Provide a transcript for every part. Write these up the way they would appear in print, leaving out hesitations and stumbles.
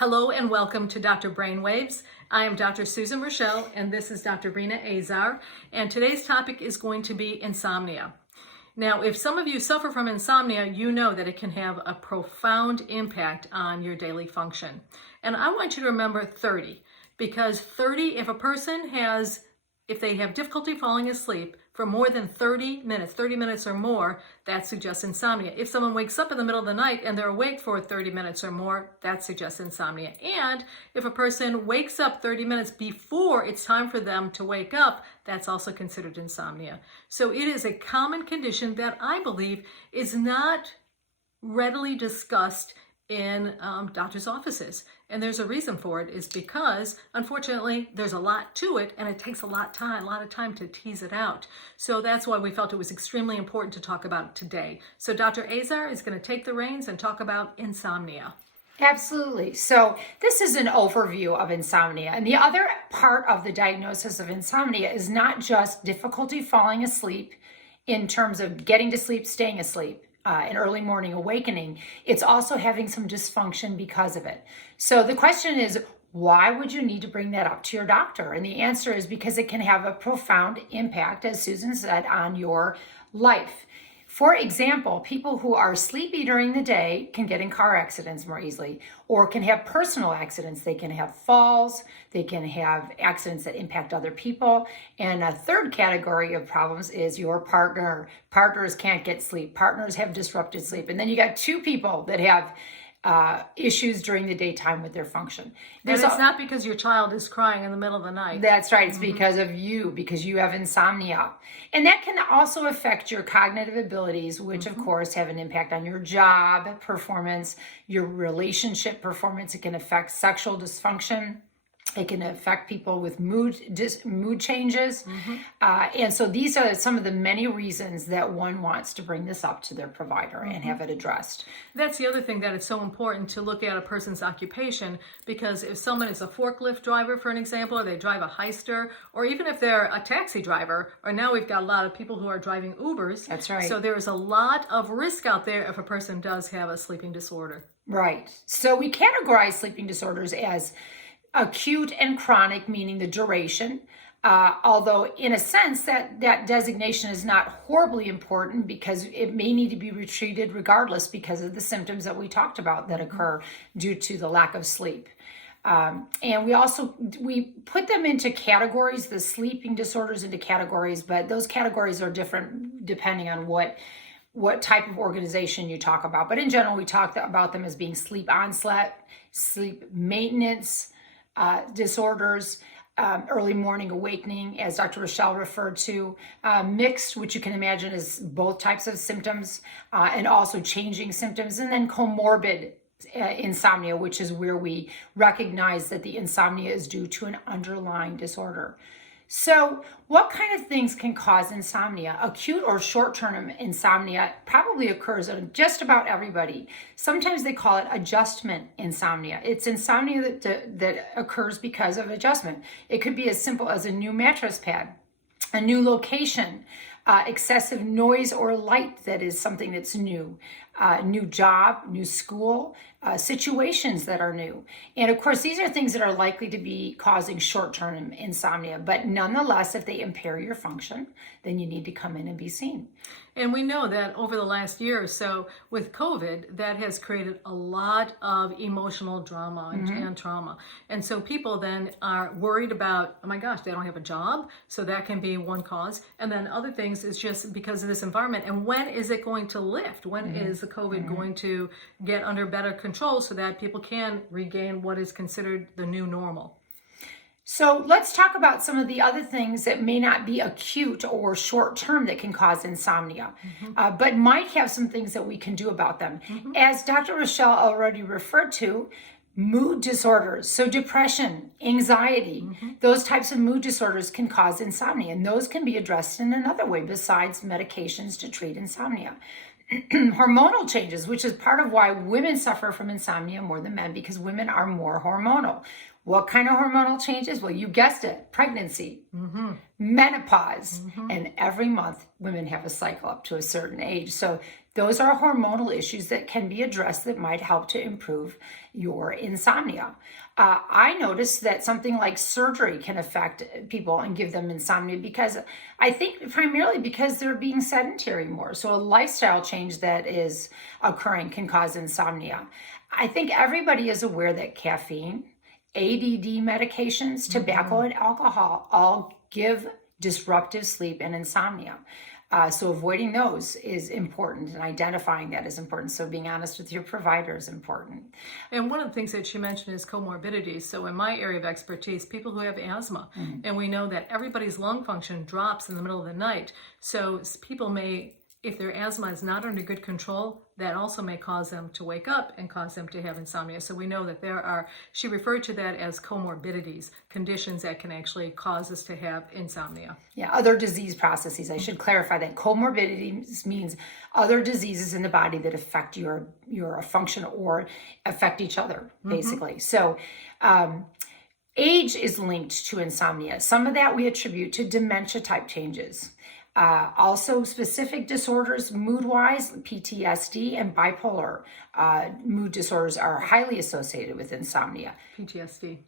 Hello and welcome to Dr. Brainwaves. I am Dr. Susan Raschal and this is Dr. Rena Azar, and today's topic is going to be insomnia. Now, if some of you suffer from insomnia, you know that it can have a profound impact on your daily function. And I want you to remember 30, because 30, if they have difficulty falling asleep for more than 30 minutes or more, that suggests insomnia. If someone wakes up in the middle of the night and they're awake for 30 minutes or more, that suggests insomnia. And if a person wakes up 30 minutes before it's time for them to wake up, that's also considered insomnia. So it is a common condition that I believe is not readily discussed in doctors' offices. And there's a reason for it, is because unfortunately there's a lot to it and it takes a lot of time to tease it out. So that's why we felt it was extremely important to talk about it today. So Dr. Azar is going to take the reins and talk about insomnia. Absolutely. So this is an overview of insomnia. And the other part of the diagnosis of insomnia is not just difficulty falling asleep in terms of getting to sleep, staying asleep, an early morning awakening. It's also having some dysfunction because of it. So the question is, why would you need to bring that up to your doctor? And the answer is because it can have a profound impact, as Susan said, on your life. For example, people who are sleepy during the day can get in car accidents more easily, or can have personal accidents. They can have falls, they can have accidents that impact other people. And a third category of problems is your partner. Partners can't get sleep. Partners have disrupted sleep. And then you got two people that have issues during the daytime with their function. And it's not because your child is crying in the middle of the night. That's right. It's because of you, because you have insomnia. And that can also affect your cognitive abilities, which of course have an impact on your job performance, your relationship performance. It can affect sexual dysfunction. It can affect people with mood changes. And so these are some of the many reasons that one wants to bring this up to their provider and have it addressed. That's the other thing, that it's so important to look at a person's occupation, because if someone is a forklift driver, for an example, or they drive a Heister, or even if they're a taxi driver, or now we've got a lot of people who are driving Ubers. That's right. So there is a lot of risk out there if a person does have a sleeping disorder. Right. So we categorize sleeping disorders as acute and chronic, meaning the duration. Although in a sense that designation is not horribly important, because it may need to be treated regardless because of the symptoms that we talked about that occur due to the lack of sleep. And we put them into categories, the sleeping disorders into categories, but those categories are different depending on what type of organization you talk about. But in general, we talk about them as being sleep onset, sleep maintenance, disorders, early morning awakening, as Dr. Raschal referred to, mixed, which you can imagine is both types of symptoms, and also changing symptoms, and then comorbid insomnia, which is where we recognize that the insomnia is due to an underlying disorder. So what kind of things can cause insomnia? Acute or short-term insomnia probably occurs in just about everybody. Sometimes they call it adjustment insomnia. It's insomnia that occurs because of adjustment. It could be as simple as a new mattress pad, a new location, excessive noise or light that is something that's new, new job, new school, situations that are new. And of course, these are things that are likely to be causing short-term insomnia, but nonetheless, if they impair your function, then you need to come in and be seen. And we know that over the last year or so with COVID, that has created a lot of emotional drama and trauma. And so people then are worried about, oh my gosh, they don't have a job. So that can be one cause. And then other things is just because of this environment. And when is it going to lift? When is the COVID going to get under better control so that people can regain what is considered the new normal? So let's talk about some of the other things that may not be acute or short-term that can cause insomnia, but might have some things that we can do about them. As Dr. Raschal already referred to, mood disorders, so depression, anxiety, those types of mood disorders can cause insomnia, and those can be addressed in another way besides medications to treat insomnia. Hormonal changes, which is part of why women suffer from insomnia more than men, because women are more hormonal. What kind of hormonal changes? Well, you guessed it, pregnancy, menopause, and every month women have a cycle up to a certain age. So Those are hormonal issues that can be addressed that might help to improve your insomnia. I noticed that something like surgery can affect people and give them insomnia because I think primarily because they're being sedentary more. So a lifestyle change that is occurring can cause insomnia. I think everybody is aware that caffeine, ADD medications, tobacco, and alcohol all give disruptive sleep and insomnia. So avoiding those is important, and identifying that is important. So being honest with your provider is important. And one of the things that she mentioned is comorbidities. So in my area of expertise, people who have asthma, and we know that everybody's lung function drops in the middle of the night. So people may, if their asthma is not under good control, that also may cause them to wake up and cause them to have insomnia. So we know that there are, she referred to that as comorbidities, conditions that can actually cause us to have insomnia. Yeah, other disease processes. I should clarify that comorbidities means other diseases in the body that affect your function or affect each other, basically. So age is linked to insomnia. Some of that we attribute to dementia type changes. Also specific disorders, mood-wise, PTSD and bipolar mood disorders are highly associated with insomnia. PTSD.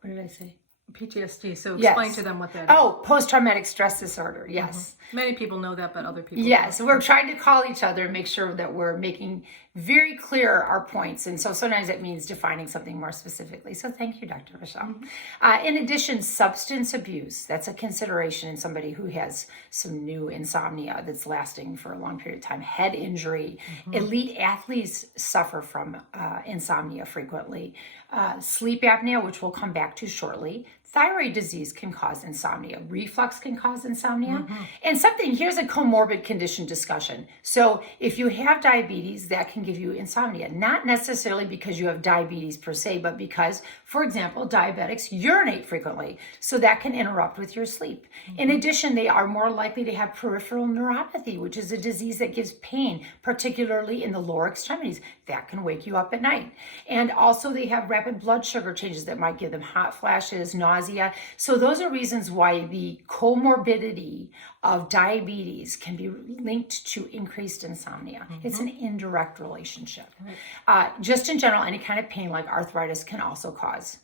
What did I say? PTSD. So explain to them what that is. Oh, post-traumatic stress disorder. Yes. Many people know that, but other people Yes. don't. We're trying to call each other and make sure that we're making very clear our points. And so sometimes it means defining something more specifically. So thank you, Dr. Raschal. In addition, substance abuse. That's a consideration in somebody who has some new insomnia that's lasting for a long period of time. Head injury. Elite athletes suffer from insomnia frequently. Sleep apnea, which we'll come back to shortly. Thyroid disease can cause insomnia. Reflux can cause insomnia. And here's a comorbid condition discussion. So if you have diabetes, that can give you insomnia. Not necessarily because you have diabetes per se, but because, for example, diabetics urinate frequently. So that can interrupt with your sleep. In addition, they are more likely to have peripheral neuropathy, which is a disease that gives pain, particularly in the lower extremities. That can wake you up at night. And also they have rapid blood sugar changes that might give them hot flashes, nausea. So those are reasons why the comorbidity of diabetes can be linked to increased insomnia. It's an indirect relationship. Just in general, any kind of pain like arthritis can also cause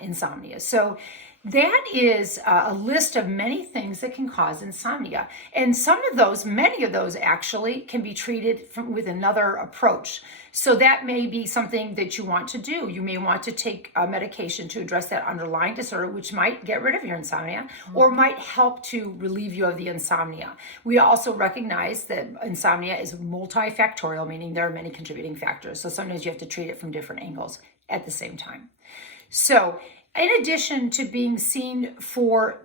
insomnia. So that is a list of many things that can cause insomnia. And many of those actually can be treated with another approach. So that may be something that you want to do. You may want to take a medication to address that underlying disorder, which might get rid of your insomnia or might help to relieve you of the insomnia. We also recognize that insomnia is multifactorial, meaning there are many contributing factors. So sometimes you have to treat it from different angles at the same time. So in addition to being seen for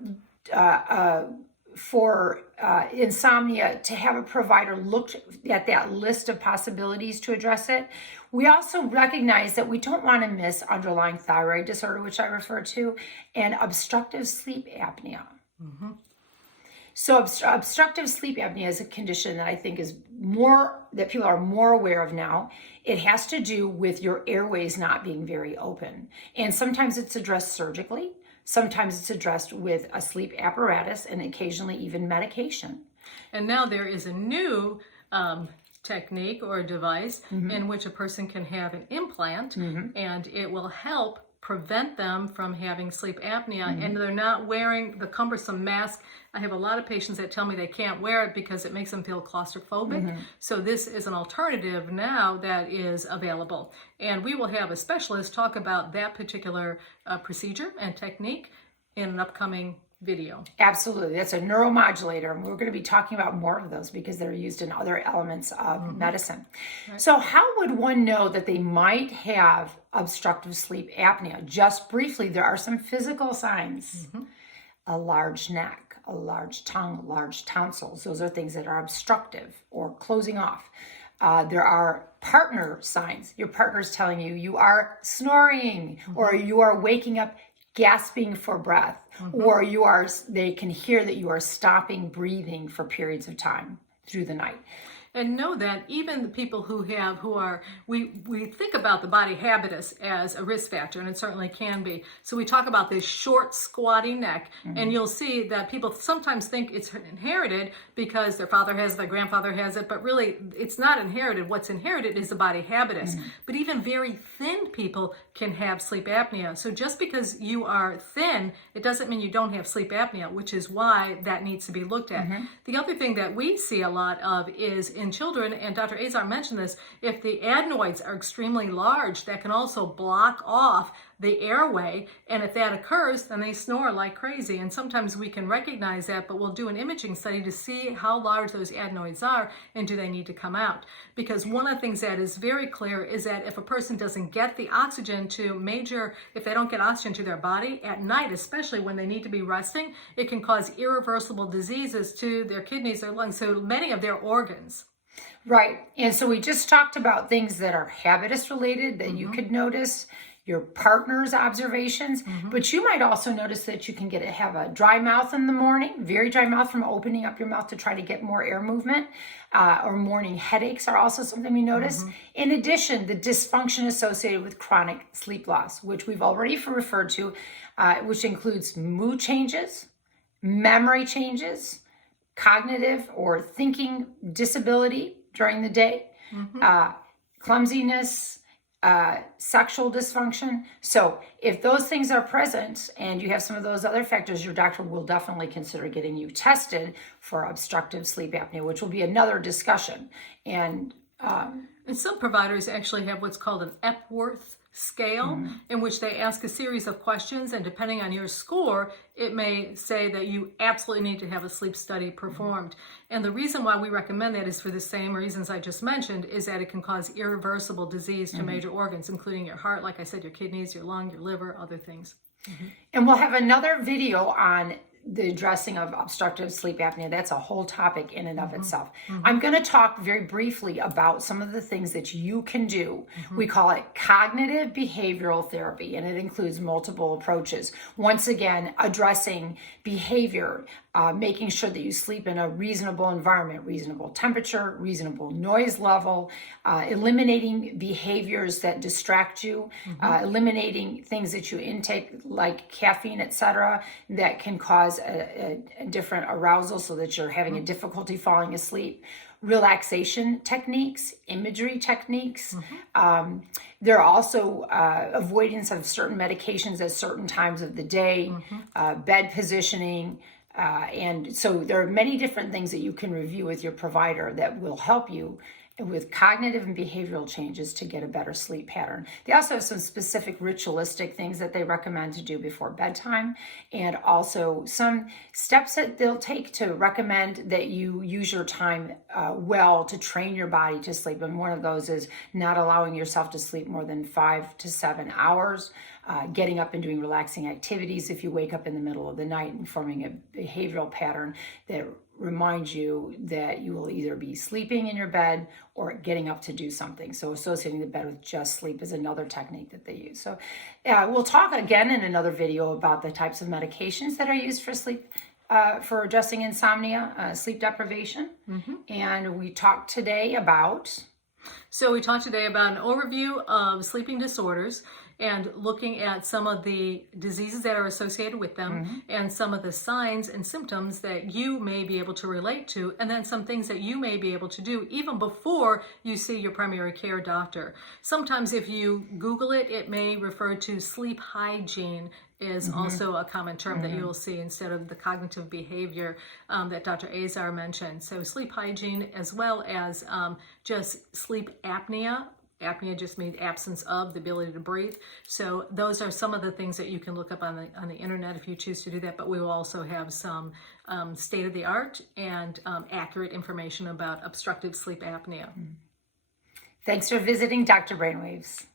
insomnia, to have a provider look at that list of possibilities to address it, we also recognize that we don't want to miss underlying thyroid disorder, which I refer to, and obstructive sleep apnea. So obstructive sleep apnea is a condition that I think that people are more aware of now. It has to do with your airways not being very open. And sometimes it's addressed surgically. Sometimes it's addressed with a sleep apparatus and occasionally even medication. And now there is a new technique or device in which a person can have an implant and it will help prevent them from having sleep apnea, and they're not wearing the cumbersome mask. I have a lot of patients that tell me they can't wear it because it makes them feel claustrophobic. So this is an alternative now that is available. And we will have a specialist talk about that particular procedure and technique in an upcoming video. Absolutely. That's a neuromodulator. And we're going to be talking about more of those because they're used in other elements of medicine. Right. So how would one know that they might have obstructive sleep apnea? Just briefly, there are some physical signs. A large neck, a large tongue, large tonsils. Those are things that are obstructive or closing off. There are partner signs. Your partner's telling you you are snoring or you are waking up gasping for breath, or they can hear that you are stopping breathing for periods of time through the night. And know that even the people we think about the body habitus as a risk factor, and it certainly can be. So we talk about this short, squatty neck, and you'll see that people sometimes think it's inherited because their father has it, their grandfather has it, but really it's not inherited. What's inherited is the body habitus. But even very thin people can have sleep apnea. So just because you are thin, it doesn't mean you don't have sleep apnea, which is why that needs to be looked at. The other thing that we see a lot of is in children, and Dr. Azar mentioned this, if the adenoids are extremely large, that can also block off the airway, and if that occurs, then they snore like crazy. And sometimes we can recognize that, but we'll do an imaging study to see how large those adenoids are and do they need to come out. Because one of the things that is very clear is that if a person doesn't get the oxygen if they don't get oxygen to their body at night, especially when they need to be resting, it can cause irreversible diseases to their kidneys, their lungs, so many of their organs. Right. And so we just talked about things that are habitus related that you could notice, your partner's observations, but you might also notice that you can have a dry mouth in the morning, very dry mouth from opening up your mouth to try to get more air movement, or morning headaches are also something we notice. In addition, the dysfunction associated with chronic sleep loss, which we've already referred to, which includes mood changes, memory changes, cognitive or thinking disability during the day, clumsiness, sexual dysfunction. So if those things are present and you have some of those other factors, your doctor will definitely consider getting you tested for obstructive sleep apnea, which will be another discussion. And some providers actually have what's called an Epworth scale, in which they ask a series of questions, and depending on your score, it may say that you absolutely need to have a sleep study performed. And the reason why we recommend that is for the same reasons I just mentioned, is that it can cause irreversible disease to major organs, including your heart, like I said, your kidneys, your lung, your liver, other things. And we'll have another video on the addressing of obstructive sleep apnea. That's a whole topic in and of itself. I'm going to talk very briefly about some of the things that you can do. We call it cognitive behavioral therapy, and it includes multiple approaches. Once again, addressing behavior, making sure that you sleep in a reasonable environment, reasonable temperature, reasonable noise level, eliminating behaviors that distract you, eliminating things that you intake like caffeine, etc., that can cause a different arousal so that you're having a difficulty falling asleep. Relaxation techniques, imagery techniques. There are also avoidance of certain medications at certain times of the day, bed positioning. And so there are many different things that you can review with your provider that will help you with cognitive and behavioral changes to get a better sleep pattern. They also have some specific ritualistic things that they recommend to do before bedtime, and also some steps that they'll take to recommend that you use your time well to train your body to sleep. And one of those is not allowing yourself to sleep more than 5 to 7 hours, getting up and doing relaxing activities if you wake up in the middle of the night, and forming a behavioral pattern that reminds you that you will either be sleeping in your bed or getting up to do something. So associating the bed with just sleep is another technique that they use. So we'll talk again in another video about the types of medications that are used for sleep, for addressing insomnia, sleep deprivation. And we talked today about... So we talked today about an overview of sleeping disorders and looking at some of the diseases that are associated with them, and some of the signs and symptoms that you may be able to relate to, and then some things that you may be able to do even before you see your primary care doctor. Sometimes if you Google it, it may refer to sleep hygiene is also a common term that you will see instead of the cognitive behavior that Dr. Azar mentioned. So sleep hygiene, as well as just sleep apnea. Apnea just means absence of the ability to breathe. So those are some of the things that you can look up on the internet if you choose to do that. But we will also have some state-of-the-art and accurate information about obstructive sleep apnea. Thanks for visiting Dr. Brainwaves.